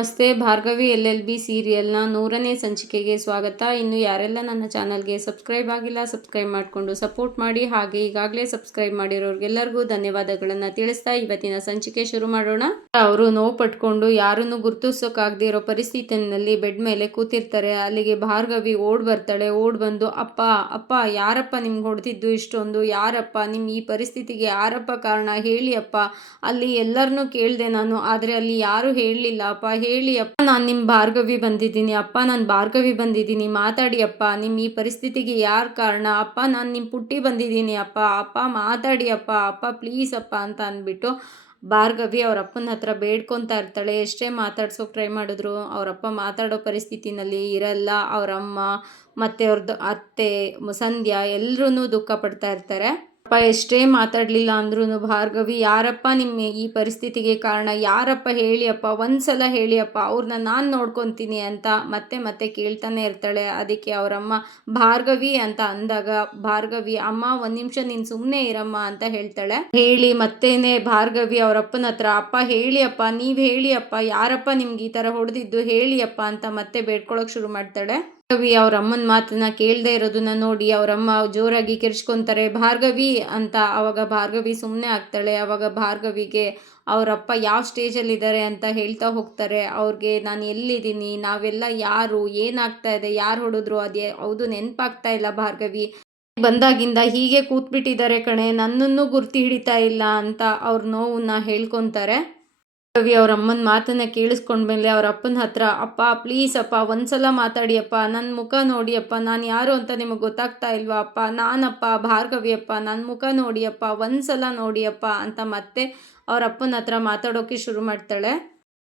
ನಮಸ್ತೆ, Bhargavi L L B ಸೀರಿಯಲ್ನ ನೂರನೇ ಸಂಚಿಕೆಗೆ ಸ್ವಾಗತ. ಇನ್ನು ಯಾರೆಲ್ಲ ನನ್ನ ಚಾನಲ್ಗೆ ಸಬ್ಸ್ಕ್ರೈಬ್ ಆಗಿಲ್ಲ, ಸಬ್ಸ್ಕ್ರೈಬ್ ಮಾಡಿಕೊಂಡು ಸಪೋರ್ಟ್ ಮಾಡಿ. ಹಾಗೆ ಈಗಾಗಲೇ ಸಬ್ಸ್ಕ್ರೈಬ್ ಮಾಡಿರೋರಿಗೆಲ್ಲರಿಗೂ ಧನ್ಯವಾದಗಳನ್ನು ತಿಳಿಸ್ತಾ ಇವತ್ತಿನ ಸಂಚಿಕೆ ಶುರು ಮಾಡೋಣ. ಅವರು ನೋವು ಪಟ್ಕೊಂಡು ಯಾರನ್ನು ಗುರುತಿಸೋಕ್ಕಾಗದೇ ಇರೋ ಪರಿಸ್ಥಿತಿನಲ್ಲಿ ಬೆಡ್ ಮೇಲೆ ಕೂತಿರ್ತಾರೆ. ಅಲ್ಲಿಗೆ ಭಾರ್ಗವಿ ಓಡ್ ಬರ್ತಾಳೆ. ಓಡ್ ಬಂದು, ಅಪ್ಪ ಅಪ್ಪ, ಯಾರಪ್ಪ ನಿಮ್ಗೆ ಹೊಡೆದಿದ್ದು ಇಷ್ಟೊಂದು? ಯಾರಪ್ಪ? ನಿಮ್ಮ ಈ ಪರಿಸ್ಥಿತಿಗೆ ಯಾರಪ್ಪ ಕಾರಣ? ಹೇಳಿ ಅಪ್ಪ. ಅಲ್ಲಿ ಎಲ್ಲರನ್ನೂ ಕೇಳಿದೆ ನಾನು. ಆದರೆ ಅಲ್ಲಿ ಯಾರೂ ಹೇಳಲಿಲ್ಲ. ಅಪ್ಪ ಹೇಳಿ, ಅಪ್ಪ, ನಾನು ನಿಮ್ಮ ಭಾರ್ಗವಿ ಬಂದಿದ್ದೀನಿ. ಅಪ್ಪ, ನಾನು ಭಾರ್ಗವಿ ಬಂದಿದ್ದೀನಿ. ಮಾತಾಡಿ, ಅಪ್ಪ. ನಿಮ್ಮ ಈ ಪರಿಸ್ಥಿತಿಗೆ ಯಾರು ಕಾರಣ? ಅಪ್ಪ, ನಾನು ನಿಮ್ಮ ಪುಟ್ಟಿ ಬಂದಿದ್ದೀನಿ, ಅಪ್ಪ. ಅಪ್ಪ, ಮಾತಾಡಿ, ಅಪ್ಪ. ಅಪ್ಪ ಪ್ಲೀಸ್ ಅಪ್ಪ ಅಂತ ಅಂದ್ಬಿಟ್ಟು ಭಾರ್ಗವಿ ಅವ್ರ ಅಪ್ಪನ ಹತ್ರ ಬೇಡ್ಕೊತಾ ಇರ್ತಾಳೆ. ಎಷ್ಟೇ ಮಾತಾಡ್ಸೋಕೆ ಟ್ರೈ ಮಾಡಿದ್ರು ಅವರಪ್ಪ ಮಾತಾಡೋ ಪರಿಸ್ಥಿತಿನಲ್ಲಿ ಇರಲ್ಲ. ಅವರಮ್ಮ ಮತ್ತು ಅವ್ರದ್ದು ಅತ್ತೆ, ಸಂಧ್ಯಾ ಎಲ್ಲರೂ ದುಃಖ ಪಡ್ತಾ ಇರ್ತಾರೆ. ಅಪ್ಪ ಎಷ್ಟೇ ಮಾತಾಡಲಿಲ್ಲ ಅಂದ್ರೂ ಭಾರ್ಗವಿ, ಯಾರಪ್ಪ ನಿಮ್ಮ ಈ ಪರಿಸ್ಥಿತಿಗೆ ಕಾರಣ? ಯಾರಪ್ಪ ಹೇಳಿ ಅಪ್ಪ, ಒಂದ್ಸಲ ಹೇಳಿಯಪ್ಪ ಅವ್ರನ್ನ ನಾನು ನೋಡ್ಕೊತೀನಿ ಅಂತ ಮತ್ತೆ ಮತ್ತೆ ಕೇಳ್ತಾನೆ ಇರ್ತಾಳೆ. ಅದಕ್ಕೆ ಅವರಮ್ಮ, ಭಾರ್ಗವಿ ಅಂತ ಅಂದಾಗ, ಭಾರ್ಗವಿ, ಅಮ್ಮ ಒಂದ್ ನಿಮಿಷ ನೀನು ಸುಮ್ಮನೆ ಇರಮ್ಮ ಅಂತ ಹೇಳ್ತಾಳೆ. ಹೇಳಿ, ಮತ್ತೇನೆ ಭಾರ್ಗವಿ ಅವರಪ್ಪನ ಹತ್ರ, ಅಪ್ಪ ಹೇಳಿ ಅಪ್ಪ, ನೀವು ಹೇಳಿ ಅಪ್ಪ, ಯಾರಪ್ಪ ನಿಮ್ಗೆ ಈ ಥರ ಹೊಡೆದಿದ್ದು ಹೇಳಿ ಅಪ್ಪ ಅಂತ ಮತ್ತೆ ಬೇಡ್ಕೊಳಕ್ಕೆ ಶುರು ಮಾಡ್ತಾಳೆ. ಭಾರ್ಗವಿ ಅವ್ರ ಅಮ್ಮನ ಮಾತನ್ನ ಕೇಳದೆ ಇರೋದನ್ನ ನೋಡಿ ಅವರಮ್ಮ ಜೋರಾಗಿ ಕಿರ್ಚ್ಕೊಂತಾರೆ, ಭಾರ್ಗವಿ ಅಂತ ಅವಾಗ ಭಾರ್ಗವಿ ಸುಮ್ಮನೆ ಆಗ್ತಾಳೆ. ಅವಾಗ ಭಾರ್ಗವಿಗೆ ಅವರಪ್ಪ ಯಾವ ಸ್ಟೇಜಲ್ಲಿದ್ದಾರೆ ಅಂತ ಹೇಳ್ತಾ ಹೋಗ್ತಾರೆ. ಅವ್ರಿಗೆ, ನಾನು ಎಲ್ಲಿದ್ದೀನಿ? ನಾವೆಲ್ಲ ಯಾರು? ಏನಾಗ್ತಾ ಇದೆ? ಯಾರು ಹೊಡೆದ್ರು ಅದೇ? ಹೌದು, ನೆನಪಾಗ್ತಾ ಇಲ್ಲ ಭಾರ್ಗವಿ. ಬಂದಾಗಿಂದ ಹೀಗೆ ಕೂತ್ಬಿಟ್ಟಿದ್ದಾರೆ ಕಣೆ. ನನ್ನನ್ನು ಗುರ್ತಿ ಹಿಡಿತಾ ಇಲ್ಲ ಅಂತ ಅವ್ರ ನೋವನ್ನ ಹೇಳ್ಕೊತಾರೆ. ರವಿ ಅವ್ರ ಅಮ್ಮನ ಮಾತನ್ನ ಕೇಳಿಸ್ಕೊಂಡ್ಮೇಲೆ ಅವ್ರ ಅಪ್ಪನ ಹತ್ರ, ಅಪ್ಪ ಪ್ಲೀಸ್ ಅಪ್ಪ, ಒಂದ್ಸಲ ಮಾತಾಡಿಯಪ್ಪ ನನ್ನ ಮುಖ ನೋಡಿಯಪ್ಪ, ನಾನು ಯಾರು ಅಂತ ನಿಮಗೆ ಗೊತ್ತಾಗ್ತಾ ಇಲ್ವಾ? ಅಪ್ಪ, ನಾನಪ್ಪ ಭಾರ್ಗವಿಯಪ್ಪ ನನ್ನ ಮುಖ ನೋಡಿಯಪ್ಪ, ಒಂದ್ಸಲ ನೋಡಿಯಪ್ಪ ಅಂತ ಮತ್ತೆ ಅವ್ರ ಅಪ್ಪನ ಹತ್ರ ಮಾತಾಡೋಕೆ ಶುರು ಮಾಡ್ತಾಳೆ.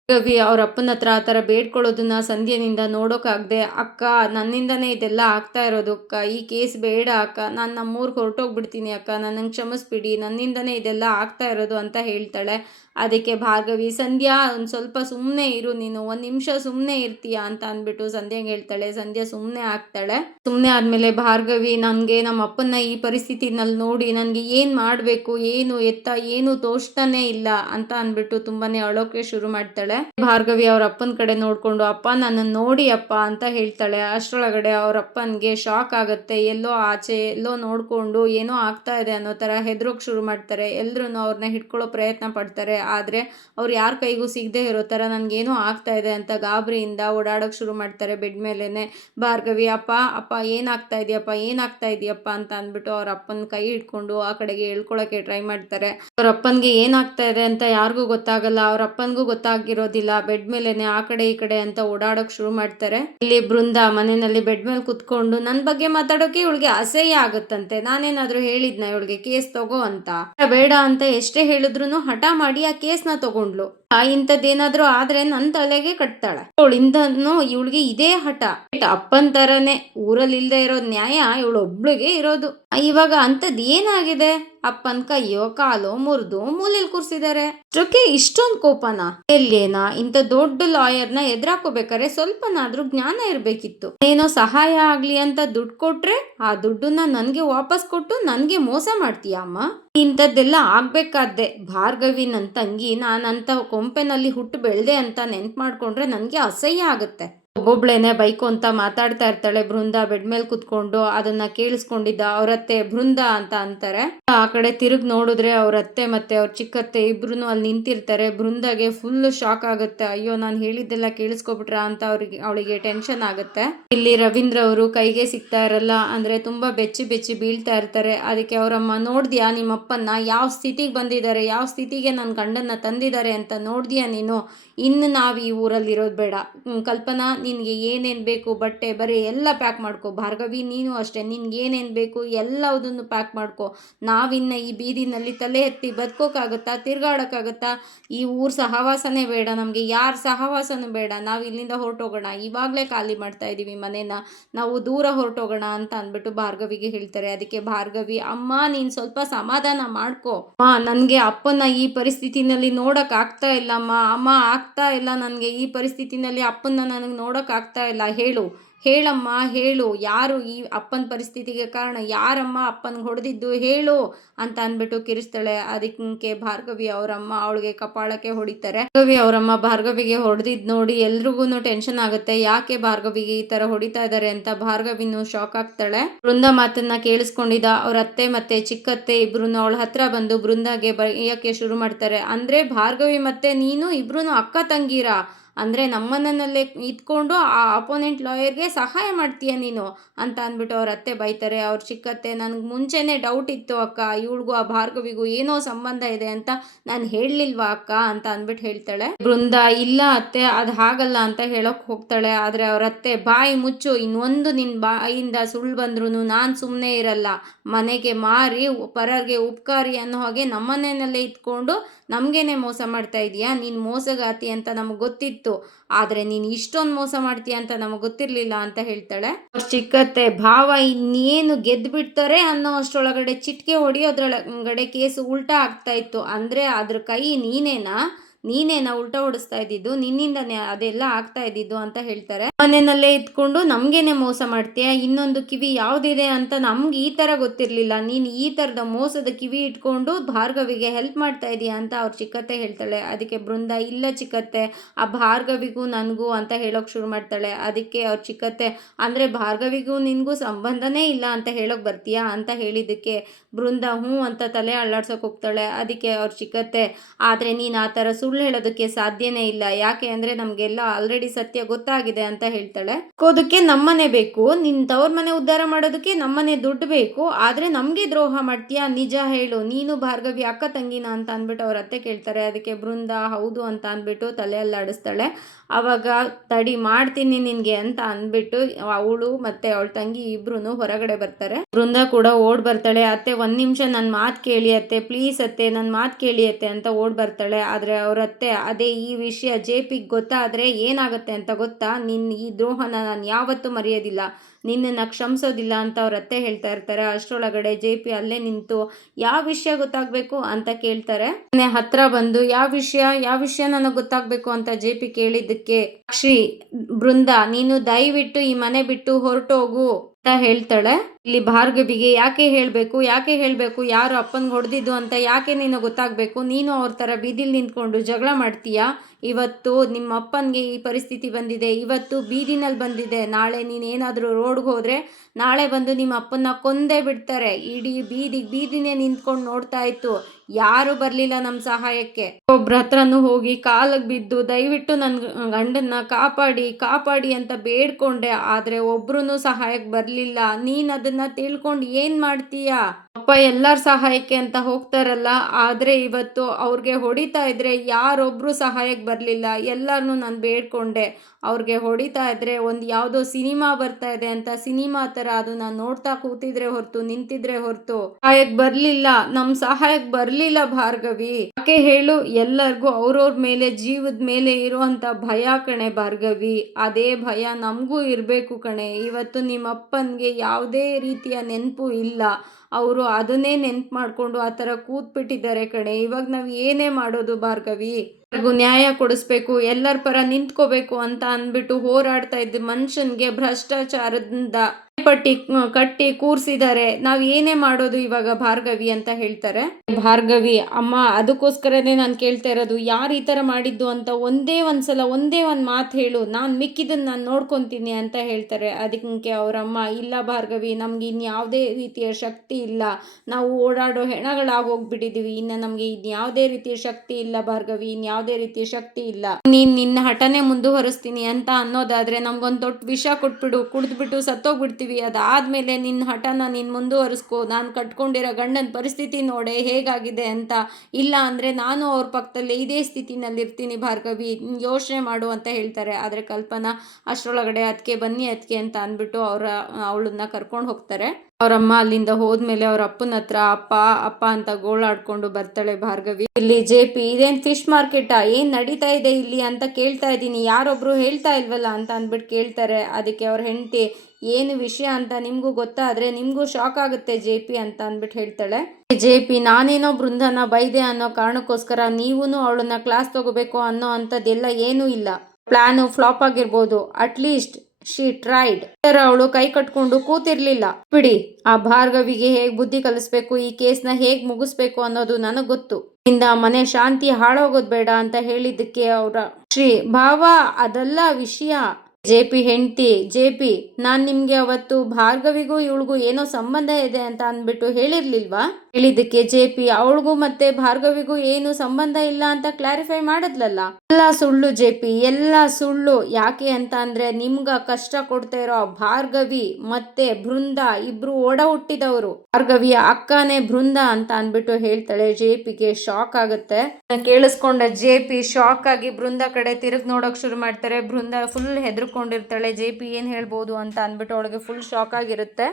ರವಿ ಅವ್ರ ಅಪ್ಪನ ಹತ್ರ ಆ ಥರ ಬೇಡ್ಕೊಳ್ಳೋದನ್ನ ಸಂಧ್ಯನಿಂದ ನೋಡೋಕ್ಕಾಗದೆ ಅಕ್ಕ, ನನ್ನಿಂದನೇ ಇದೆಲ್ಲ ಆಗ್ತಾ ಇರೋದು, ಅಕ್ಕ, ಈ ಕೇಸ್ ಬೇಡ, ಅಕ್ಕ, ನಾನು ನಮ್ಮೂರ್ಗೆ ಹೊರಟೋಗ್ಬಿಡ್ತೀನಿ, ಅಕ್ಕ ನನ್ನನ್ನು ಕ್ಷಮಿಸ್ಬಿಡಿ, ನನ್ನಿಂದನೇ ಇದೆಲ್ಲ ಆಗ್ತಾ ಇರೋದು ಅಂತ ಹೇಳ್ತಾಳೆ. ಅದಕ್ಕೆ ಭಾರ್ಗವಿ, ಸಂಧ್ಯಾ, ಒಂದು ಸ್ವಲ್ಪ ಸುಮ್ಮನೆ ಇರು, ನೀನು ಒಂದು ನಿಮಿಷ ಸುಮ್ಮನೆ ಇರ್ತೀಯ? ಅಂತ ಅಂದ್ಬಿಟ್ಟು ಸಂಧ್ಯಾಗೆ ಹೇಳ್ತಾಳೆ. ಸಂಧ್ಯಾ ಸುಮ್ಮನೆ ಆಗ್ತಾಳೆ. ಸುಮ್ಮನೆ ಆದಮೇಲೆ ಭಾರ್ಗವಿ, ನನಗೆ ನಮ್ಮ ಅಪ್ಪನ ಈ ಪರಿಸ್ಥಿತಿನಲ್ಲಿ ನೋಡಿ ನನಗೆ ಏನು ಮಾಡಬೇಕು, ಏನು ಎತ್ತ, ಏನು ತೋಚ್ತಾನೆ ಇಲ್ಲ ಅಂತ ಅಂದ್ಬಿಟ್ಟು ತುಂಬಾನೇ ಅಳೋಕೆ ಶುರು ಮಾಡ್ತಾಳೆ. ಭಾರ್ಗವಿ ಅವ್ರ ಅಪ್ಪನ ಕಡೆ ನೋಡ್ಕೊಂಡು, ಅಪ್ಪ ನನ್ನನ್ನು ನೋಡಿ ಅಪ್ಪ ಅಂತ ಹೇಳ್ತಾಳೆ. ಅಷ್ಟರೊಳಗಡೆ ಅವ್ರ ಅಪ್ಪನಿಗೆ ಶಾಕ್ ಆಗುತ್ತೆ. ಎಲ್ಲೋ ಆಚೆ, ಎಲ್ಲೋ ನೋಡ್ಕೊಂಡು ಏನೋ ಆಗ್ತಾ ಇದೆ ಅನ್ನೋ ಥರ ಹೆದ್ರೋಕ್ ಶುರು ಮಾಡ್ತಾರೆ. ಎಲ್ಲರೂ ಅವ್ರನ್ನ ಹಿಡ್ಕೊಳ್ಳೋ ಪ್ರಯತ್ನ ಪಡ್ತಾರೆ. ಆದರೆ ಅವ್ರು ಯಾರ ಕೈಗೂ ಸಿಗದೆ ಇರೋ ಥರ ನನಗೇನೋ ಆಗ್ತಾ ಇದೆ ಅಂತ ಗಾಬರಿಯಿಂದ ಓಡಾಡೋಕ್ಕೆ ಶುರು ಮಾಡ್ತಾರೆ ಬೆಡ್ ಮೇಲೇ ಭಾರ್ಗವಿ, ಅಪ್ಪ ಅಪ್ಪ, ಏನಾಗ್ತಾ ಇದೆಯಪ್ಪ ಏನಾಗ್ತಾ ಇದೆಯಪ್ಪ? ಅಂತ ಅಂದ್ಬಿಟ್ಟು ಅವ್ರ ಅಪ್ಪನ ಕೈ ಹಿಡ್ಕೊಂಡು ಆ ಕಡೆಗೆ ಹೇಳ್ಕೊಳಕ್ಕೆ ಟ್ರೈ ಮಾಡ್ತಾರೆ. ಅವ್ರ ಅಪ್ಪನಿಗೆ ಏನಾಗ್ತಾ ಇದೆ ಅಂತ ಯಾರಿಗೂ ಗೊತ್ತಾಗಲ್ಲ. ಅವ್ರ ಅಪ್ಪನಿಗೂ ಗೊತ್ತಾಗಿರೋದಿಲ್ಲ. ಬೆಡ್ ಮೇಲೇನೆ ಆ ಕಡೆ ಈ ಕಡೆ ಅಂತ ಓಡಾಡೋಕೆ ಶುರು ಮಾಡ್ತಾರೆ. ಇಲ್ಲಿ ಬೃಂದ ಮನೆಯಲ್ಲಿ ಬೆಡ್ ಮೇಲೆ ಕುತ್ಕೊಂಡು ನನ್ನ ಬಗ್ಗೆ ಮಾತಾಡೋಕೆ ಇವಳಿಗೆ ಅಸಹ್ಯ ಆಗುತ್ತಂತೆ. ನಾನೇನಾದ್ರೂ ಹೇಳಿದ್ನ ಇವಳಿಗೆ? ಕೇಸ್ ತಗೋ ಅಂತ? ಬೇಡ ಅಂತ ಎಷ್ಟೇ ಹೇಳಿದ್ರು ಹಠ ಮಾಡಿ ಕೇಸ್ನ ತಗೊಂಡ್ಲು. ಇಂಥದ್ದೇನಾದ್ರೂ ಆದ್ರೆ ನನ್ನ ತಲೆಗೆ ಕಟ್ತಾಳೆ. ಇಂದನು ಇವಳಿಗೆ ಇದೇ ಹಠ. ಅಪ್ಪನ್ ತರನೇ ಊರಲ್ಲಿ ಇಲ್ದೆ ಇರೋ ನ್ಯಾಯ ಇವಳು ಒಬ್ಳಿಗೆ ಇರೋದು. ಇವಾಗ ಅಂತದ್ ಏನಾಗಿದೆ? ಅಪ್ಪನ್ ಕೈಯೋ, ಕಾಲೋ ಮುರಿದು ಮೂಲೆಯಲ್ಲಿ ಕೂರ್ಸಿದ್ದಾರೆ ಅಷ್ಟಕ್ಕೆ ಇಷ್ಟೊಂದು ಕೋಪನ? ಎಲ್ಲೇನ ಇಂಥ ದೊಡ್ಡ ಲಾಯರ್ನ ಎದುರಾಕೋಬೇಕಾರೆ ಸ್ವಲ್ಪನಾದ್ರೂ ಜ್ಞಾನ ಇರ್ಬೇಕಿತ್ತು. ಏನೋ ಸಹಾಯ ಆಗ್ಲಿ ಅಂತ ದುಡ್ಡು ಕೊಟ್ರೆ ಆ ದುಡ್ಡನ್ನ ನನ್ಗೆ ವಾಪಸ್ ಕೊಟ್ಟು ನನ್ಗೆ ಮೋಸ ಮಾಡ್ತೀಯ ಅಮ್ಮ? ಇಂಥದ್ದೆಲ್ಲ ಆಗ್ಬೇಕಾದ್ದೆ ಭಾರ್ಗವಿ ನನ್ ತಂಗಿ ನಾನಂತ ಕೊಂಪೆನಲ್ಲಿ ಹುಟ್ಟು ಬೆಳೆದೆ ಅಂತ ನೆನ್ಪು ಮಾಡಿಕೊಂಡ್ರೆ ನನಗೆ ಅಸಹ್ಯ ಆಗುತ್ತೆ. ಒಬ್ಬೊಬ್ಳೇನೆ ಬೈಕು ಅಂತ ಮಾತಾಡ್ತಾ ಇರ್ತಾಳೆ, ಬೃಂದ ಬೆಡ್ ಮೇಲೆ ಕುತ್ಕೊಂಡು ಅದನ್ನ ಕೇಳಿಸ್ಕೊಂಡಿದ್ದ ಅವರತ್ತೆ ಬೃಂದ ಅಂತ ಅಂತಾರೆ. ಆ ಕಡೆ ತಿರುಗ್ ನೋಡಿದ್ರೆ ಅವರತ್ತೆ ಮತ್ತೆ ಅವ್ರ ಚಿಕ್ಕತ್ತೆ ಇಬ್ರು ಅಲ್ಲಿ ನಿಂತಿರ್ತಾರೆ. ಬೃಂದಾಗೆ ಫುಲ್ ಶಾಕ್ ಆಗುತ್ತೆ. ಅಯ್ಯೋ, ನಾನು ಹೇಳಿದ್ದೆಲ್ಲ ಕೇಳಿಸ್ಕೊಬಿಟ್ರ ಅಂತ ಅವ್ರಿಗೆ, ಅವಳಿಗೆ ಟೆನ್ಷನ್ ಆಗುತ್ತೆ. ಇಲ್ಲಿ ರವೀಂದ್ರ ಅವರು ಕೈಗೆ ಸಿಗ್ತಾ ಇರಲ್ಲ, ಅಂದ್ರೆ ತುಂಬಾ ಬೆಚ್ಚಿ ಬೆಚ್ಚಿ ಬೀಳ್ತಾ ಇರ್ತಾರೆ. ಅದಕ್ಕೆ ಅವರಮ್ಮ, ನೋಡ್ದ್ಯಾ ನಿಮ್ಮಪ್ಪನ್ನ? ಯಾವ ಸ್ಥಿತಿಗೆ ಬಂದಿದ್ದಾರೆ? ಯಾವ ಸ್ಥಿತಿಗೆ ನನ್ನ ಗಂಡನ್ನ ತಂದಿದ್ದಾರೆ ಅಂತ ನೋಡ್ದ್ಯಾ ನೀನು? ಇನ್ನು ನಾವು ಈ ಊರಲ್ಲಿ ಇರೋದು ಬೇಡ ಕಲ್ಪನಾ ನಿನಗೆ ಏನೇನು ಬೇಕು ಬಟ್ಟೆ, ಬರೀ ಎಲ್ಲ ಪ್ಯಾಕ್ ಮಾಡ್ಕೊ. ಭಾರ್ಗವಿ, ನೀನು ಅಷ್ಟೇ. ನಿನ್ಗೆ ಏನೇನು ಬೇಕು ಎಲ್ಲದನ್ನು ಪ್ಯಾಕ್ ಮಾಡ್ಕೊ. ನಾವಿನ್ನು ಈ ಬೀದಿನಲ್ಲಿ ತಲೆ ಎತ್ತಿ ಬದುಕೋಕ್ಕಾಗತ್ತಾ ತಿರ್ಗಾಡೋಕ್ಕಾಗತ್ತಾ? ಈ ಊರು ಸಹವಾಸನೇ ಬೇಡ ನಮಗೆ. ಯಾರ ಸಹವಾಸನೂ ಬೇಡ. ನಾವು ಇಲ್ಲಿಂದ ಹೊರಟೋಗೋಣ. ಇವಾಗಲೇ ಖಾಲಿ ಮಾಡ್ತಾ ಇದ್ದೀವಿ ಮನೇನ. ನಾವು ದೂರ ಹೊರಟೋಗೋಣ ಅಂತ ಅಂದ್ಬಿಟ್ಟು ಭಾರ್ಗವಿಗೆ ಹೇಳ್ತಾರೆ. ಅದಕ್ಕೆ ಭಾರ್ಗವಿ, ಅಮ್ಮ, ನೀನು ಸ್ವಲ್ಪ ಸಮಾಧಾನ ಮಾಡ್ಕೊ. ಅಮ್ಮ, ನನಗೆ ಅಪ್ಪನ ಈ ಪರಿಸ್ಥಿತಿನಲ್ಲಿ ನೋಡೋಕ್ಕಾಗ್ತಾ ಇಲ್ಲಮ್ಮ ಅಮ್ಮ. ಆಗ್ತಾ ಇಲ್ಲ. ನನಗೆ ಈ ಪರಿಸ್ಥಿತಿನಲ್ಲಿ ಅಪ್ಪನ ನನಗೆ ನೋಡೋಕ್ಕಾಗ್ತಾ ಇಲ್ಲ. ಹೇಳು. ಹೇಳಮ್ಮ, ಹೇಳು. ಯಾರು ಈ ಅಪ್ಪನ ಪರಿಸ್ಥಿತಿಗೆ ಕಾರಣ? ಯಾರಮ್ಮ ಅಪ್ಪನಿಗೆ ಹೊಡೆದಿದ್ದು? ಹೇಳು ಅಂತ ಅಂದ್ಬಿಟ್ಟು ಕಿರಿಸ್ತಾಳೆ. ಅದಕ್ಕೆ ಭಾರ್ಗವಿ ಅವರಮ್ಮ ಅವಳಿಗೆ ಕಪಾಳಕ್ಕೆ ಹೊಡಿತಾರೆ. ಭಾರ್ಗವಿ ಅವರಮ್ಮ ಭಾರ್ಗವಿಗೆ ಹೊಡೆದಿದ್ದು ನೋಡಿ ಎಲ್ರಿಗೂ ಟೆನ್ಷನ್ ಆಗುತ್ತೆ. ಯಾಕೆ ಭಾರ್ಗವಿಗೆ ಈ ತರ ಹೊಡಿತಾ ಇದ್ದಾರೆ ಅಂತ ಭಾರ್ಗವಿನು ಶಾಕ್ ಆಗ್ತಾಳೆ. ಬೃಂದ ಮಾತನ್ನ ಕೇಳಿಸ್ಕೊಂಡಿದ್ದ ಅವ್ರ ಅತ್ತೆ ಮತ್ತೆ ಚಿಕ್ಕತ್ತೆ ಇಬ್ರು ಅವಳ ಹತ್ರ ಬಂದು ಬೃಂದಾಗೆ ಬೈಯಕ್ಕೆ ಶುರು ಮಾಡ್ತಾರೆ. ಅಂದ್ರೆ ಭಾರ್ಗವಿ ಮತ್ತೆ ನೀನು ಇಬ್ರು ಅಕ್ಕ ತಂಗಿರ? ಅಂದರೆ ನಮ್ಮನ್ನಲ್ಲೇ ಇದ್ಕೊಂಡು ಆ ಅಪೋನೆಂಟ್ ಲಾಯರ್ಗೆ ಸಹಾಯ ಮಾಡ್ತೀಯ ನೀನು? ಅಂತ ಅಂದ್ಬಿಟ್ಟು ಅವ್ರ ಅತ್ತೆ ಬೈತಾರೆ. ಅವ್ರ ಚಿಕ್ಕತ್ತೆ ನನಗೆ ಮುಂಚೆನೇ ಡೌಟ್ ಇತ್ತು ಅಕ್ಕ. ಇವಳಿಗೂ ಆ ಭಾರ್ಗವಿಗೂ ಏನೋ ಸಂಬಂಧ ಇದೆ ಅಂತ ನಾನು ಹೇಳಲಿಲ್ವಾ ಅಕ್ಕ? ಅಂತ ಅಂದ್ಬಿಟ್ಟು ಹೇಳ್ತಾಳೆ. ಬೃಂದ, ಇಲ್ಲ ಅತ್ತೆ, ಅದು ಹಾಗಲ್ಲ ಅಂತ ಹೇಳೋಕೆ ಹೋಗ್ತಾಳೆ. ಆದರೆ ಅವ್ರ ಅತ್ತೆ ಬಾಯಿ ಮುಚ್ಚು. ಇನ್ನೊಂದು ನಿನ್ನ ಬಾಯಿಂದ ಸುಳ್ಳು ಬಂದ್ರೂ ನಾನು ಸುಮ್ಮನೆ ಇರಲ್ಲ. ಮನೆಗೆ ಮಾರಿ, ಪರರಿಗೆ ಉಪಕಾರಿ ಅನ್ನೋ ಹಾಗೆ ನಮ್ಮನೆಯಲ್ಲೇ ಇದ್ಕೊಂಡು ನಮಗೇನೆ ಮೋಸ ಮಾಡ್ತಾ ಇದೀಯಾ? ನೀನು ಮೋಸಗಾತಿ ಅಂತ ನಮಗೆ ಗೊತ್ತಿತ್ತು. ಆದರೆ ನೀನು ಇಷ್ಟೊಂದು ಮೋಸ ಮಾಡ್ತೀಯ ಅಂತ ನಮಗೆ ಗೊತ್ತಿರಲಿಲ್ಲ ಅಂತ ಹೇಳ್ತಾಳೆ. ಅವ್ರ ಚಿಕ್ಕತ್ತೆ ಭಾವ ಇನ್ನೇನು ಗೆದ್ದು ಬಿಡ್ತಾರೆ ಅನ್ನೋ ಅಷ್ಟರೊಳಗಡೆ ಚಿಟ್ಕೆ ಹೊಡಿಯೋದ್ರೊಳಗಡೆ ಕೇಸು ಉಲ್ಟಾ ಆಗ್ತಾ ಇತ್ತು. ಅಂದರೆ ಅದ್ರ ಕೈ ನೀನೇನಾ? ನೀನೇನ ಉಲ್ಟಾ ಓಡಿಸ್ತಾ ಇದ್ದಿದ್ದು, ನಿನ್ನಿಂದನೇ ಅದೆಲ್ಲ ಆಗ್ತಾ ಇದ್ದಿದ್ದು ಅಂತ ಹೇಳ್ತಾರೆ. ಮನೆಯಲ್ಲೇ ಇದ್ಕೊಂಡು ನಮ್ಗೇನೆ ಮೋಸ ಮಾಡ್ತೀಯ? ಇನ್ನೊಂದು ಕಿವಿ ಯಾವ್ದಿದೆ ಅಂತ ನಮ್ಗೆ ಈ ತರ ಗೊತ್ತಿರ್ಲಿಲ್ಲ. ನೀನು ಈ ತರದ ಮೋಸದ ಕಿವಿ ಇಟ್ಕೊಂಡು ಭಾರ್ಗವಿಗೆ ಹೆಲ್ಪ್ ಮಾಡ್ತಾ ಇದೀಯ ಅಂತ ಅವ್ರ ಚಿಕ್ಕತ್ತೆ ಹೇಳ್ತಾಳೆ. ಅದಕ್ಕೆ ಬೃಂದ, ಇಲ್ಲ ಚಿಕ್ಕತ್ತೆ, ಆ ಭಾರ್ಗವಿಗೂ ನನಗೂ ಅಂತ ಹೇಳೋಕ್ ಶುರು ಮಾಡ್ತಾಳೆ. ಅದಕ್ಕೆ ಅವ್ರ ಚಿಕ್ಕತ್ತೆ, ಅಂದ್ರೆ ಭಾರ್ಗವಿಗೂ ನಿನ್ಗೂ ಸಂಬಂಧನೇ ಇಲ್ಲ ಅಂತ ಹೇಳೋಕ್ ಬರ್ತೀಯಾ ಅಂತ ಹೇಳಿದ್ದಕ್ಕೆ ಬೃಂದ ಹ್ಞೂ ಅಂತ ತಲೆ ಅಳ್ಳಾಡ್ಸೋಕೆ ಹೋಗ್ತಾಳೆ. ಅದಕ್ಕೆ ಅವ್ರ ಚಿಕ್ಕತ್ತೆ, ಆದರೆ ನೀನು ಆ ಥರ ಸುಳ್ಳು ಹೇಳೋದಕ್ಕೆ ಸಾಧ್ಯನೇ ಇಲ್ಲ. ಯಾಕೆ ಅಂದ್ರೆ ನಮಗೆಲ್ಲ ಆಲ್ರೆಡಿ ಸತ್ಯ ಗೊತ್ತಾಗಿದೆ ಅಂತ ಹೇಳ್ತಾಳೆ. ಕೋದಕ್ಕೆ ನಮ್ಮನೆ ಬೇಕು. ನಿನ್ನ ತವ್ರ ಮನೆ ಉದ್ಧಾರ ಮಾಡೋದಕ್ಕೆ ನಮ್ಮನೆ ದುಡ್ಡು ಬೇಕು. ಆದ್ರೆ ನಮಗೆ ದ್ರೋಹ ಮಾಡ್ತೀಯಾ? ನಿಜ ಹೇಳು. ನೀನು ಭಾರ್ಗವಿ ಅಕ್ಕ ತಂಗಿನ ಅಂತ ಅಂದ್ಬಿಟ್ಟು ಅವ್ರ ಅತ್ತೆ ಕೇಳ್ತಾರೆ. ಅದಕ್ಕೆ ಬೃಂದ ಹೌದು ಅಂತ ಅಂದ್ಬಿಟ್ಟು ತಲೆಯಲ್ಲಾಡಿಸ್ತಾಳೆ. ಅವಾಗ ತಡಿ ಮಾಡ್ತೀನಿ ನಿನಗೆ ಅಂತ ಅಂದ್ಬಿಟ್ಟು ಅವಳು ಮತ್ತೆ ಅವಳ ತಂಗಿ ಇಬ್ರು ಹೊರಗಡೆ ಬರ್ತಾರೆ. ಬೃಂದ ಕೂಡ ಓಡ್ ಬರ್ತಾಳೆ. ಅತ್ತೆ, ಒಂದು ನಿಮಿಷ ನನ್ನ ಮಾತು ಕೇಳಿ ಅತ್ತೆ. ಪ್ಲೀಸ್ ಅತ್ತೆ ನನ್ನ ಮಾತು ಕೇಳಿ ಅತ್ತೆ ಅಂತ ಓಡ್ ಬರ್ತಾಳೆ. ಆದರೆ ಅವ್ರ ಅತ್ತೆ, ಅದೇ ಈ ವಿಷಯ ಜೆ ಪಿಗೆ ಗೊತ್ತಾದರೆ ಏನಾಗುತ್ತೆ ಅಂತ ಗೊತ್ತಾ? ನಿನ್ನ ಈ ದ್ರೋಹನ ನಾನು ಯಾವತ್ತೂ ಮರೆಯೋದಿಲ್ಲ. ನಿನ್ನನ್ನು ಕ್ಷಮಿಸೋದಿಲ್ಲ ಅಂತ ಅವ್ರ ಅತ್ತೆ ಹೇಳ್ತಾ ಇರ್ತಾರೆ. ಅಷ್ಟರೊಳಗಡೆ ಜೆ ಪಿ ಅಲ್ಲೇ ನಿಂತು ಯಾವ ವಿಷಯ ಗೊತ್ತಾಗಬೇಕು ಅಂತ ಕೇಳ್ತಾರೆ. ಹತ್ರ ಬಂದು ಯಾವ ವಿಷಯ ಯಾವ ವಿಷಯ ನನಗೆ ಗೊತ್ತಾಗಬೇಕು ಅಂತ ಜೆ ಪಿ ಕೇಳಿದ್ದಕ್ಕೆ ಸಾಕ್ಷಿ ಬೃಂದ, ನೀನು ದಯವಿಟ್ಟು ಈ ಮನೆ ಬಿಟ್ಟು ಹೊರಟೋಗು. ಅಂತ ಹೇಳ್ತಾಳೆ. ಇಲ್ಲಿ ಭಾರ್ಗವಿಗೆ ಯಾಕೆ ಹೇಳಬೇಕು ಯಾಕೆ ಹೇಳಬೇಕು, ಯಾರು ಅಪ್ಪನಿಗೆ ಹೊಡೆದಿದ್ದು ಅಂತ ಯಾಕೆ ನೀನು ಗೊತ್ತಾಗಬೇಕು? ನೀನು ಅವ್ರ ಥರ ಬೀದಿಲಿ ನಿಂತ್ಕೊಂಡು ಜಗಳ ಮಾಡ್ತೀಯಾ? ಇವತ್ತು ನಿಮ್ಮ ಅಪ್ಪನಿಗೆ ಈ ಪರಿಸ್ಥಿತಿ ಬಂದಿದೆ, ಇವತ್ತು ಬೀದಿನಲ್ಲಿ ಬಂದಿದೆ. ನಾಳೆ ನೀನು ಏನಾದರೂ ರೋಡ್ಗೆ ಹೋದರೆ ನಾಳೆ ಬಂದು ನಿಮ್ಮ ಅಪ್ಪನ ಕೊಂದೇ ಬಿಡ್ತಾರೆ. ಇಡೀ ಬೀದಿಗೆ ಬೀದಿನೇ ನಿಂತ್ಕೊಂಡು ನೋಡ್ತಾ ಇತ್ತು. ಯಾರು ಬರಲಿಲ್ಲ ನಮ್ಮ ಸಹಾಯಕ್ಕೆ. ಒಬ್ರ ಹತ್ರನೂ ಹೋಗಿ ಕಾಲಿಗೆ ಬಿದ್ದು ದಯವಿಟ್ಟು ನನ್ನ ಗಂಡನ್ನ ಕಾಪಾಡಿ ಕಾಪಾಡಿ ಅಂತ ಬೇಡ್ಕೊಂಡೆ. ಆದರೆ ಒಬ್ರು ಸಹಾಯಕ್ಕೆ ಬರಲಿಲ್ಲ. ನೀನು ಅದನ್ನ ತಿಳ್ಕೊಂಡು ಏನು ಮಾಡ್ತೀಯಾ? ಅಪ್ಪ ಎಲ್ಲರ ಸಹಾಯಕ್ಕೆ ಅಂತ ಹೋಗ್ತಾರಲ್ಲ, ಆದರೆ ಇವತ್ತು ಅವ್ರಿಗೆ ಹೊಡಿತಾ ಇದ್ರೆ ಯಾರೊಬ್ಬರು ಸಹಾಯಕ್ಕೆ ಬರಲಿಲ್ಲ. ಎಲ್ಲರನ್ನೂ ನಾನು ಬೇಡ್ಕೊಂಡೆ. ಅವ್ರಿಗೆ ಹೊಡಿತಾ ಇದ್ರೆ ಒಂದು ಯಾವುದೋ ಸಿನಿಮಾ ಬರ್ತಾ ಇದೆ ಅಂತ ಸಿನಿಮಾ ಥರ ಅದು ನಾನು ನೋಡ್ತಾ ಕೂತಿದ್ರೆ ಹೊರತು, ನಿಂತಿದ್ರೆ ಹೊರತು. ಸಹಾಯಕ್ಕೆ ಬರಲಿಲ್ಲ. ನಮ್ಮ ಸಹಾಯಕ್ಕೆ ಬರಲಿಲ್ಲ ಭಾರ್ಗವಿ. ಯಾಕೆ ಹೇಳು? ಎಲ್ಲರಿಗೂ ಅವ್ರವ್ರ ಮೇಲೆ, ಜೀವದ ಮೇಲೆ ಇರುವಂಥ ಭಯ ಕಣೆ ಭಾರ್ಗವಿ. ಅದೇ ಭಯ ನಮಗೂ ಇರಬೇಕು ಕಣೆ. ಇವತ್ತು ನಿಮ್ಮ ಅಪ್ಪನಿಗೆ ಯಾವುದೇ ರೀತಿಯ ನೆನಪು ಇಲ್ಲ. ಅವರು ಅದನ್ನೇ ನೆನ್ಪು ಮಾಡಿಕೊಂಡು ಆ ಥರ ಕೂತ್ಬಿಟ್ಟಿದ್ದಾರೆ ಕಣೆ. ಇವಾಗ ನಾವು ಏನೇ ಮಾಡೋದು ಭಾರ್ಗವಿ? ನ್ಯಾಯ ಕೊಡಿಸ್ಬೇಕು, ಎಲ್ಲರ ಪರ ನಿಂತ್ಕೋಬೇಕು ಅಂತ ಅಂದ್ಬಿಟ್ಟು ಹೋರಾಡ್ತಾ ಇದ್ದ ಮನುಷ್ಯನ್ಗೆ ಭ್ರಷ್ಟಾಚಾರದಿಂದ ಪಟ್ಟಿ ಕಟ್ಟಿ ಕೂರ್ಸಿದ್ದಾರೆ. ನಾವ್ ಏನೇ ಮಾಡೋದು ಇವಾಗ ಭಾರ್ಗವಿ ಅಂತ ಹೇಳ್ತಾರೆ. ಭಾರ್ಗವಿ, ಅಮ್ಮ, ಅದಕ್ಕೋಸ್ಕರನೇ ನಾನು ಕೇಳ್ತಾ ಇರೋದು, ಯಾರು ಈ ತರ ಮಾಡಿದ್ದು ಅಂತ ಒಂದೇ ಒಂದ್ಸಲ, ಒಂದೇ ಒಂದ್ ಮಾತು ಹೇಳು. ನಾನು ಮಿಕ್ಕಿದ್ದನ್ನು ನಾನು ನೋಡ್ಕೊಂತೀನಿ ಅಂತ ಹೇಳ್ತಾರೆ. ಅದಕ್ಕೆ ಅವರಮ್ಮ ಇಲ್ಲ ಭಾರ್ಗವಿ, ನಮ್ಗೆ ಇನ್ಯಾವುದೇ ರೀತಿಯ ಶಕ್ತಿ ಇಲ್ಲ. ನಾವು ಓಡಾಡೋ ಹೆಣಗಳಾಗಿ ಹೋಗ್ಬಿಟ್ಟಿದೀವಿ ಇನ್ನು ನಮ್ಗೆ ಇನ್ಯಾವುದೇ ರೀತಿಯ ಶಕ್ತಿ ಇಲ್ಲ ಭಾರ್ಗವಿ ಇನ್ಯಾವುದೇ ರೀತಿಯ ಶಕ್ತಿ ಇಲ್ಲ. ನೀನು ನಿನ್ನ ಹಠನೆ ಮುಂದುವರಿಸ್ತೀನಿ ಅಂತ ಅನ್ನೋದಾದ್ರೆ ನಮ್ಗೊಂದು ದೊಡ್ಡ ವಿಷ ಕೊಟ್ಬಿಡು, ಕುಡಿದ್ಬಿಟ್ಟು ಸತ್ತೋಗ್ಬಿಡ್ತೀವಿ ಅದಾದಮೇಲೆ ನಿನ್ನ ಹಠನ ನೀನು ಮುಂದುವರಿಸ್ಕೋ. ನಾನು ಕಟ್ಕೊಂಡಿರೋ ಗಂಡನ ಪರಿಸ್ಥಿತಿ ನೋಡೆ ಹೇಗಾಗಿದೆ ಅಂತ. ಇಲ್ಲ ಅಂದರೆ ನಾನು ಅವ್ರ ಪಕ್ಕದಲ್ಲಿ ಇದೇ ಸ್ಥಿತಿನಲ್ಲಿ ಇರ್ತೀನಿ ಭಾರ್ಗವಿ ಯೋಚನೆ ಮಾಡು ಅಂತ ಹೇಳ್ತಾರೆ. ಆದರೆ ಕಲ್ಪನಾ, ಅಷ್ಟರೊಳಗಡೆ ಅದಕ್ಕೆ ಬನ್ನಿ ಅದಕ್ಕೆ ಅಂತ ಅಂದ್ಬಿಟ್ಟು ಅವರ, ಅವಳನ್ನ ಕರ್ಕೊಂಡು ಹೋಗ್ತಾರೆ. ಅವರಮ್ಮ ಅಲ್ಲಿಂದ ಹೋದ್ಮೇಲೆ ಅವ್ರ ಅಪ್ಪನ ಹತ್ರ, ಅಪ್ಪ ಅಪ್ಪ ಅಂತ ಗೋಳಾಡ್ಕೊಂಡು ಬರ್ತಾಳೆ ಭಾರ್ಗವಿ. ಇಲ್ಲಿ ಜೆ ಪಿ, ಇದೇನ್ ಫಿಶ್ ಮಾರ್ಕೆಟಾ ಏನ್ ನಡೀತಾ ಇದೆ ಇಲ್ಲಿ? ಅಂತ ಕೇಳ್ತಾ ಇದ್ದೀನಿ. ಯಾರೊಬ್ರು ಹೇಳ್ತಾ ಇಲ್ವಲ್ಲ ಅಂತ ಅಂದ್ಬಿಟ್ಟು ಕೇಳ್ತಾರೆ. ಅದಕ್ಕೆ ಅವ್ರ ಹೆಂಡತಿ, ಏನು ವಿಷಯ ಅಂತ ನಿಮಗೂ ಗೊತ್ತಾದರೆ ನಿಮಗೂ ಶಾಕ್ ಆಗುತ್ತೆ ಜೆ ಪಿ ಅಂತ ಅಂದ್ಬಿಟ್ಟು ಹೇಳ್ತಾಳೆ. ಜೆ ಪಿ, ನಾನೇನೋ ಬೃಂದನ ಬೈದೆ ಅನ್ನೋ ಕಾರಣಕ್ಕೋಸ್ಕರ ನೀವು ಅವಳನ್ನ ಕ್ಲಾಸ್ ತಗೋಬೇಕು ಅನ್ನೋ ಅಂಥದ್ದೆಲ್ಲ ಏನೂ ಇಲ್ಲ. ಪ್ಲಾನು ಫ್ಲಾಪ್ ಆಗಿರ್ಬೋದು. ಅಟ್ಲೀಸ್ಟ್ ಶಿ ಟ್ರೈಡ್ ಅವಳು ಕೈ ಕಟ್ಕೊಂಡು ಕೂತಿರ್ಲಿಲ್ಲ. ಬಿಡಿ, ಆ ಭಾರ್ಗವಿಗೆ ಹೇಗ್ ಬುದ್ಧಿ ಕಲಿಸ್ಬೇಕು, ಈ ಕೇಸ್ನ ಹೇಗ್ ಮುಗಿಸ್ಬೇಕು ಅನ್ನೋದು ನನಗ್ ಗೊತ್ತು. ಇಂದ ಮನೆ ಶಾಂತಿ ಹಾಳೋಗೋದ್ ಬೇಡ ಅಂತ ಹೇಳಿದ್ದಕ್ಕೆ ಅವರ ಶ್ರೀ, ಭಾವ, ಅದೆಲ್ಲ ವಿಷಯ ಜೆ ಪಿ ಹೆಂಡತಿ, ಜೆ ಪಿ, ನಾನ್ ನಿಮ್ಗೆ ಅವತ್ತು ಭಾರ್ಗವಿಗೂ ಇವಳಿಗೂ ಏನೋ ಸಂಬಂಧ ಇದೆ ಅಂತ ಅಂದ್ಬಿಟ್ಟು ಹೇಳಿರ್ಲಿಲ್ವಾ? ಹೇಳಿದ್ದಕ್ಕೆ ಜೆ ಪಿ ಅವಳಿಗೂ ಮತ್ತೆ ಭಾರ್ಗವಿಗೂ ಏನು ಸಂಬಂಧ ಇಲ್ಲ ಅಂತ ಕ್ಲಾರಿಫೈ ಮಾಡಿದ್ಲಲ್ಲ? ಎಲ್ಲ ಸುಳ್ಳು ಜೆ ಪಿ, ಎಲ್ಲ ಸುಳ್ಳು. ಯಾಕೆ ಅಂತ ಅಂದ್ರೆ ನಿಮ್ಗ ಕಷ್ಟ ಕೊಡ್ತಾ ಇರೋ ಭಾರ್ಗವಿ ಮತ್ತೆ ಬೃಂದ ಇಬ್ರು ಒಡ ಹುಟ್ಟಿದವರು. ಭಾರ್ಗವಿಯ ಅಕ್ಕನೇ ಬೃಂದ ಅಂತ ಅಂದ್ಬಿಟ್ಟು ಹೇಳ್ತಾಳೆ ಜೆ ಪಿಗೆ. ಶಾಕ್ ಆಗುತ್ತೆ. ಕೇಳಿಸ್ಕೊಂಡ, ಜೆ ಪಿ ಶಾಕ್ ಆಗಿ ಬೃಂದ ಕಡೆ ತಿರುಗ್ ನೋಡಕ್ ಶುರು ಮಾಡ್ತಾರೆ. ಬೃಂದ ಫುಲ್ ಹೆದರ್ಕೊಂಡಿರ್ತಾಳೆ ಜೆ ಪಿ ಏನ್ ಹೇಳ್ಬೋದು ಅಂತ ಅಂದ್ಬಿಟ್ಟು ಅವಳಿಗೆ ಫುಲ್ ಶಾಕ್ ಆಗಿರುತ್ತೆ.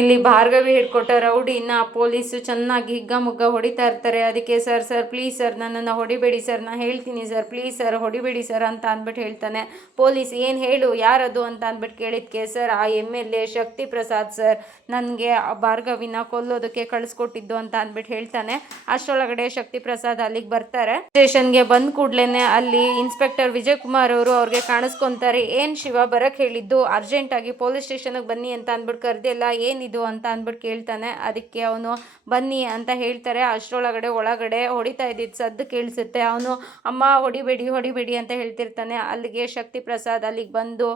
ಇಲ್ಲಿ ಭಾರ್ಗವಿ ಹಿಡ್ಕೊಟ್ಟ ರೌಡಿನ ಪೊಲೀಸ್ ಚೆನ್ನಾಗಿ ಹಿಗ್ಗ ಮುಗ್ಗ ಹೊಡಿತಾ ಇರ್ತಾರೆ. ಅದಕ್ಕೆ, ಸರ್ ಸರ್ ಪ್ಲೀಸ್ ಸರ್, ನನ್ನನ್ನು ಹೊಡಿಬೇಡಿ, ಸರ್, ನಾ ಹೇಳ್ತೀನಿ, ಸರ್ ಪ್ಲೀಸ್ ಸರ್, ಹೊಡಿಬೇಡಿ, ಸರ್, ಅಂತ ಅಂದ್ಬಿಟ್ಟು ಹೇಳ್ತಾನೆ. ಪೊಲೀಸ್ ಏನು ಹೇಳು, ಯಾರದು ಅಂತ ಅಂದ್ಬಿಟ್ಟು ಕೇಳಿದ್ಕೆ, ಸರ್, ಆ M L A Shakti Prasad sir, ನನಗೆ ಭಾರ್ಗವಿನ ಕೊಲ್ಲೋದಕ್ಕೆ ಕಳಿಸ್ಕೊಟ್ಟಿದ್ದು ಅಂತ ಅಂದ್ಬಿಟ್ಟು ಹೇಳ್ತಾನೆ. ಅಷ್ಟರೊಳಗಡೆ ಶಕ್ತಿ ಪ್ರಸಾದ್ ಅಲ್ಲಿಗೆ ಬರ್ತಾರೆ. ಸ್ಟೇಷನ್ಗೆ ಬಂದ ಕೂಡ್ಲೇನೆ ಅಲ್ಲಿ ಇನ್ಸ್ಪೆಕ್ಟರ್ ವಿಜಯ್ ಕುಮಾರ್ ಅವರು ಅವ್ರಿಗೆ ಕಾಣಿಸ್ಕೊಂತಾರೆ. ಏನ್ ಶಿವ ಬರಕ್ಕೆ ಹೇಳಿದ್ದು, ಅರ್ಜೆಂಟ್ ಆಗಿ ಪೊಲೀಸ್ ಸ್ಟೇಷನ್ಗೆ ಬನ್ನಿ ಅಂತ ಅಂದ್ಬಿಟ್ಟು ಕರೆದಿಲ್ಲ, ಏನಿದು ಅಂತ ಅಂದ್ಬಿಟ್ಟು ಕೇಳ್ತಾನೆ. ಅದಕ್ಕೆ ಅವನು, ಬನ್ನಿ ಅಂತ ಹೇಳ್ತಾರೆ. ಅಷ್ಟರೊಳಗಡೆ, ಒಳಗಡೆ ಹೊಡಿತಾ ಇದ್ದಿದ್ದು ಸದ್ದು ಕೇಳಿಸುತ್ತೆ. ಅವನು, ಅಮ್ಮ, ಹೊಡಿಬೇಡಿ ಹೊಡಿಬೇಡಿ ಅಂತ ಹೇಳ್ತಿರ್ತಾನೆ. ಅಲ್ಲಿಗೆ ಶಕ್ತಿ ಪ್ರಸಾದ್ ಅಲ್ಲಿಗೆ ಬಂದು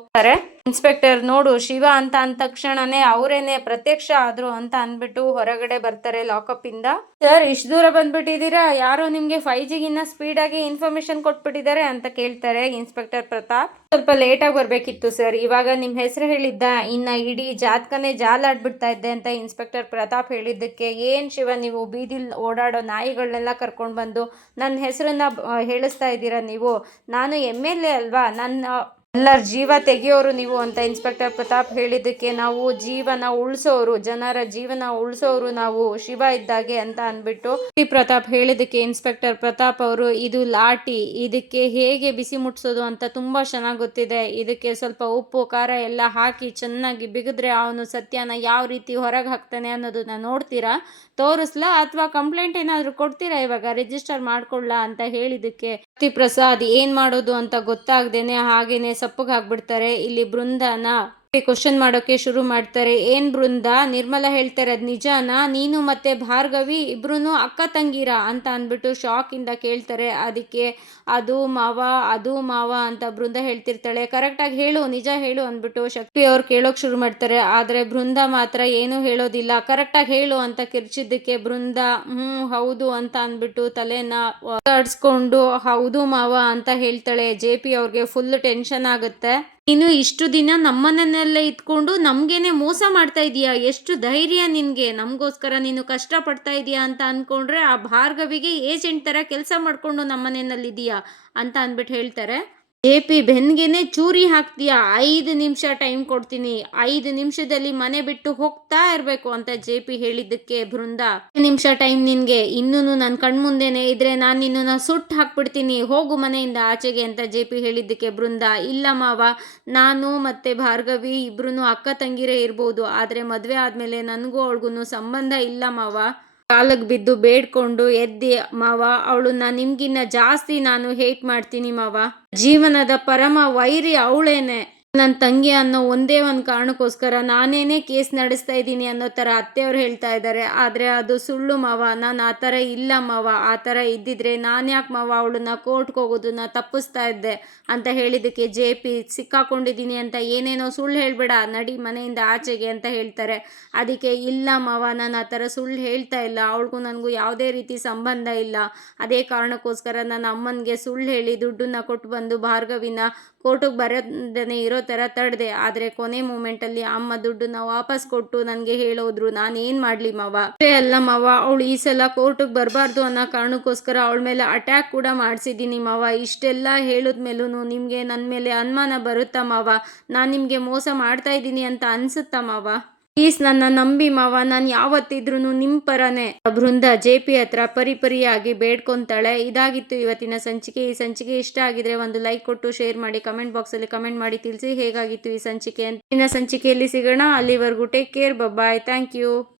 ಇನ್ಸ್ಪೆಕ್ಟರ್, ನೋಡು, ಶಿವ ಅಂತ ಅಂದ ತಕ್ಷಣನೇ ಅವರೇನೆ ಪ್ರತ್ಯಕ್ಷ ಆದ್ರು ಅಂತ ಅಂದ್ಬಿಟ್ಟು ಹೊರಗಡೆ ಬರ್ತಾರೆ ಲಾಕಪ್ ಇಂದ ಸರ್, ಇಷ್ಟು ದೂರ ಬಂದ್ಬಿಟ್ಟಿದ್ದೀರಾ ಯಾರೋ ನಿಮ್ಗೆ ಫೈವ್ ಜಿಗಿನ್ನ ಸ್ಪೀಡ್ ಆಗಿ ಇನ್ಫಾರ್ಮೇಶನ್ ಕೊಟ್ಬಿಟ್ಟಿದ್ದಾರೆ ಅಂತ ಕೇಳ್ತಾರೆ ಇನ್ಸ್ಪೆಕ್ಟರ್ ಪ್ರತಾಪ್. ಸ್ವಲ್ಪ ಲೇಟ್ ಆಗಿ ಬರ್ಬೇಕಿತ್ತು ಸರ್ ಇವಾಗ ನಿಮ್ಮ ಹೆಸರು ಹೇಳಿದ್ದ, ಇನ್ನ ಇಡೀ ಜಾತಕನೇ ಜಾಲಾಡ್ಬಿಡ್ತಾ ಇದ್ದೆ ಅಂತ ಇನ್ಸ್ಪೆಕ್ಟರ್ ಪ್ರತಾಪ್ ಹೇಳಿದ್ದಕ್ಕೆ ಏನ್ ಶಿವ ನೀವು ಬೀದಿ ಓಡಾಡೋ ನಾಯಿಗಳನ್ನೆಲ್ಲ ಕರ್ಕೊಂಡು ಬಂದು ನನ್ನ ಹೆಸರನ್ನ ಹೇಳಿಸ್ತಾ ಇದ್ದೀರಾ ನೀವು? ನಾನು ಎಂ ಎಲ್ ಎ ಅಲ್ವಾ? ನನ್ನ ಎಲ್ಲರ ಜೀವ ತೆಗೆಯೋರು ನೀವು ಅಂತ ಇನ್ಸ್ಪೆಕ್ಟರ್ ಪ್ರತಾಪ್ ಹೇಳಿದ್ದಕ್ಕೆ ನಾವು ಜೀವನ ಉಳಿಸೋರು, ಜನರ ಜೀವನ ಉಳಿಸೋರು ನಾವು ಶಿವ ಇದ್ದಾಗೆ ಅಂತ ಅಂದ್ಬಿಟ್ಟು ಪ್ರತಾಪ್ ಹೇಳಿದ್ದಕ್ಕೆ ಇನ್ಸ್ಪೆಕ್ಟರ್ ಪ್ರತಾಪ್ ಅವರು ಇದು ಲಾಟಿ ಇದಕ್ಕೆ ಹೇಗೆ ಬಿಸಿ ಮುಟ್ಸೋದು ಅಂತ ತುಂಬಾ ಚೆನ್ನಾಗಿ ಗೊತ್ತಿದೆ. ಇದಕ್ಕೆ ಸ್ವಲ್ಪ ಉಪ್ಪು, ಖಾರ ಎಲ್ಲ ಹಾಕಿ ಚೆನ್ನಾಗಿ ಬಿಗಿದ್ರೆ ಅವನು ಸತ್ಯನ ಯಾವ ರೀತಿ ಹೊರಗೆ ಹಾಕ್ತಾನೆ ಅನ್ನೋದನ್ನ ನೋಡ್ತೀರಾ? ತೋರಿಸ್ಲಾ ಅಥವಾ ಕಂಪ್ಲೇಂಟ್ ಏನಾದರೂ ಕೊಡ್ತೀರಾ ಇವಾಗ? ರಿಜಿಸ್ಟರ್ ಮಾಡ್ಕೊಳ್ಳಾ ಅಂತ ಹೇಳಿದಕ್ಕೆ ಪ್ರಸಾದ್ ಏನ್ ಮಾಡೋದು ಅಂತ ಗೊತ್ತಾಗ್ದೇನೆ ಹಾಗೇನೆ ಸಪ್ಪಗೆ ಹಾಕ್ಬಿಡ್ತಾರೆ ಇಲ್ಲಿ ಬೃಂದಾನ ಕ್ವಶನ್ ಮಾಡೋಕೆ ಶುರು ಮಾಡ್ತಾರೆ. ಏನ್ ಬೃಂದ? ನಿರ್ಮಲ ಹೇಳ್ತಾರೆ, ಅದು ನಿಜಾನ? ನೀನು ಮತ್ತೆ ಭಾರ್ಗವಿ? ಇಬ್ರು ಅಕ್ಕ ತಂಗಿರ? ಅಂತ ಅಂದ್ಬಿಟ್ಟು ಇಂದ ಕೇಳ್ತಾರೆ. ಅದಕ್ಕೆ, ಅದು ಮಾವ ಅದು ಮಾವ ಅಂತ ಬೃಂದ ಹೇಳ್ತಿರ್ತಾಳೆ. ಕರೆಕ್ಟಾಗಿ ಹೇಳು, ನಿಜ ಹೇಳು ಅಂದ್ಬಿಟ್ಟು ಶಕ್ತಿ ಅವ್ರು ಕೇಳೋಕೆ ಶುರು ಮಾಡ್ತಾರೆ. ಆದ್ರೆ ಬೃಂದ ಮಾತ್ರ ಏನು ಹೇಳೋದಿಲ್ಲ. ಕರೆಕ್ಟಾಗಿ ಹೇಳು ಅಂತ ಕಿರ್ಚಿದ್ದಕ್ಕೆ ಬೃಂದ ಹ್ಞೂ ಹೌದು ಅಂತ ಅಂದ್ಬಿಟ್ಟು ತಲೆನ ಆಡಿಸ್ಕೊಂಡು ಹೌದು ಮಾವ ಅಂತ ಹೇಳ್ತಾಳೆ. ಜೆ ಪಿ ಅವ್ರಿಗೆ ಫುಲ್ ಟೆನ್ಷನ್ ಆಗುತ್ತೆ. ನೀನು ಇಷ್ಟು ದಿನ ನಮ್ಮನ್ನೆಲ್ಲ ಇಟ್ಕೊಂಡು ನಮ್ಗೇನೆ ಮೋಸ ಮಾಡ್ತಾ ಇದೀಯಾ? ಎಷ್ಟು ಧೈರ್ಯ ನಿನ್ಗೆ? ನಮಗೋಸ್ಕರ ನೀನು ಕಷ್ಟ ಪಡ್ತಾ ಇದೀಯಾ ಅಂತ ಅನ್ಕೊಂಡ್ರೆ ಆ ಭಾರ್ಗವಿಗೆ ಏಜೆಂಟ್ ತರ ಕೆಲಸ ಮಾಡ್ಕೊಂಡು ನಮ್ಮನೆಯಲ್ಲಿದೀಯಾ ಅಂತ ಅಂದ್ಬಿಟ್ಟು ಹೇಳ್ತಾರೆ. ಜೆ ಪಿ ಬೆನ್ಗೆನೆ ಚೂರಿ ಹಾಕ್ತೀಯಾ? ಐದು ನಿಮಿಷ ಟೈಮ್ ಕೊಡ್ತೀನಿ. ಐದು ನಿಮಿಷದಲ್ಲಿ ಮನೆ ಬಿಟ್ಟು ಹೋಗ್ತಾ ಇರಬೇಕು ಅಂತ ಜೆ ಪಿ ಹೇಳಿದ್ದಕ್ಕೆ ಬೃಂದ. ನಿಮಿಷ ಟೈಮ್ ನಿನ್ಗೆ. ಇನ್ನೂ ನನ್ನ ಕಣ್ಮುಂದೆನೆ ಇದ್ರೆ ನಾನು ನಿನ್ನನ್ನು ಸುಟ್ಟು ಹಾಕ್ಬಿಡ್ತೀನಿ. ಹೋಗು ಮನೆಯಿಂದ ಆಚೆಗೆ ಅಂತ ಜೆ ಪಿ ಹೇಳಿದ್ದಕ್ಕೆ ಬೃಂದ. ಇಲ್ಲ ಮಾವ, ನಾನು ಮತ್ತೆ ಭಾರ್ಗವಿ ಇಬ್ರು ಅಕ್ಕ ತಂಗಿರೇ ಇರ್ಬೋದು. ಆದರೆ ಮದುವೆ ಆದಮೇಲೆ ನನಗೂ ಅವಳಿಗೂ ಸಂಬಂಧ ಇಲ್ಲ ಮಾವ. ಕಾಲಕ್ಕೆ ಬಿದ್ದು ಬೇಡ್ಕೊಂಡು ಎದ್ದಿ, ಮಾವ, ಅವಳನ್ನ ನಿಮ್ಗಿನ್ನ ಜಾಸ್ತಿ ನಾನು ಹೇಟ್ ಮಾಡ್ತೀನಿ ಮಾವ. ಜೀವನದ ಪರಮ ವೈರಿ ಅವಳೇನೆ. ನನ್ನ ತಂಗಿ ಅನ್ನೋ ಒಂದೇ ಒಂದು ಕಾರಣಕ್ಕೋಸ್ಕರ ನಾನೇನೇ ಕೇಸ್ ನಡೆಸ್ತಾ ಇದ್ದೀನಿ ಅನ್ನೋ ಥರ ಅತ್ತೆಯವರು ಹೇಳ್ತಾ ಇದ್ದಾರೆ ಆದರೆ ಅದು ಸುಳ್ಳು ಮಾವ, ನಾನು ಆ ಥರ ಇಲ್ಲ ಮಾವ, ಆ ಥರ ಇದ್ದಿದ್ರೆ ನಾನು ಯಾಕೆ ಮಾವ ಅವಳನ್ನ ಕೋರ್ಟ್ಗೆ ಹೋಗೋದನ್ನ ತಪ್ಪಿಸ್ತಾ ಇದ್ದೆ ಅಂತ ಹೇಳಿದ್ದಕ್ಕೆ ಜೆ ಪಿ ಸಿಕ್ಕಾಕೊಂಡಿದ್ದೀನಿ ಅಂತ ಏನೇನೋ ಸುಳ್ಳು ಹೇಳಬೇಡ, ನಡಿ ಮನೆಯಿಂದ ಆಚೆಗೆ ಅಂತ ಹೇಳ್ತಾರೆ. ಅದಕ್ಕೆ ಇಲ್ಲ ಮಾವ, ನಾನು ಆ ಥರ ಸುಳ್ಳು ಹೇಳ್ತಾ ಇಲ್ಲ, ಅವಳಿಗೂ ನನಗೂ ಯಾವುದೇ ರೀತಿ ಸಂಬಂಧ ಇಲ್ಲ. ಅದೇ ಕಾರಣಕ್ಕೋಸ್ಕರ ನನ್ನ ಅಮ್ಮನಿಗೆ ಸುಳ್ಳು ಹೇಳಿ ದುಡ್ಡನ್ನ ಕೊಟ್ಟು ಬಂದು ಭಾರ್ಗವಿನ ಕೋರ್ಟಿಗೆ ಬರೋದನ್ನೇ ಇರೋ ಥರ ತಡೆದೆ. ಆದರೆ ಕೊನೆ ಮೂಮೆಂಟಲ್ಲಿ ಅಮ್ಮ ದುಡ್ಡನ್ನ ವಾಪಸ್ ಕೊಟ್ಟು ನನಗೆ ಹೇಳೋದ್ರು, ನಾನೇನು ಮಾಡಲಿ ಮಾವ? ಅಷ್ಟೇ ಅಲ್ಲ ಮಾವ, ಅವಳು ಈ ಸಲ ಕೋರ್ಟಿಗೆ ಬರಬಾರ್ದು ಅನ್ನೋ ಕಾರಣಕ್ಕೋಸ್ಕರ ಅವಳ ಮೇಲೆ ಅಟ್ಯಾಕ್ ಕೂಡ ಮಾಡಿಸಿದ್ದೀನಿ ಮಾವ. ಇಷ್ಟೆಲ್ಲ ಹೇಳಿದ್ಮೇಲೂ ನಿಮಗೆ ನನ್ನ ಮೇಲೆ ಅನುಮಾನ ಬರುತ್ತಾ ಮಾವ? ನಾನು ನಿಮಗೆ ಮೋಸ ಮಾಡ್ತಾ ಇದ್ದೀನಿ ಅಂತ ಅನಿಸುತ್ತಾ ಮಾವ? ಪ್ಲೀಸ್ ನನ್ನ ನಂಬಿ ಮಾವ, ನಾನು ಯಾವತ್ತಿದ್ರೂ ನಿಮ್ಮ ಪರನೇ. ಬೃಂದ ಜೆ ಪಿ ಹತ್ರ ಪರಿಪರಿಯಾಗಿ ಬೇಡ್ಕೊಂತಾಳೆ. ಇದಾಗಿತ್ತು ಇವತ್ತಿನ ಸಂಚಿಕೆ. ಈ ಸಂಚಿಕೆ ಇಷ್ಟ ಆಗಿದ್ರೆ ಒಂದು ಲೈಕ್ ಕೊಟ್ಟು, ಶೇರ್ ಮಾಡಿ, ಕಮೆಂಟ್ ಬಾಕ್ಸಲ್ಲಿ ಕಮೆಂಟ್ ಮಾಡಿ ತಿಳಿಸಿ ಹೇಗಾಗಿತ್ತು ಈ ಸಂಚಿಕೆ ಅಂತ. ಸಂಚಿಕೆಯಲ್ಲಿ ಸಿಗೋಣ. ಅಲ್ಲಿವರೆಗೂ take care. Bye. Thank you.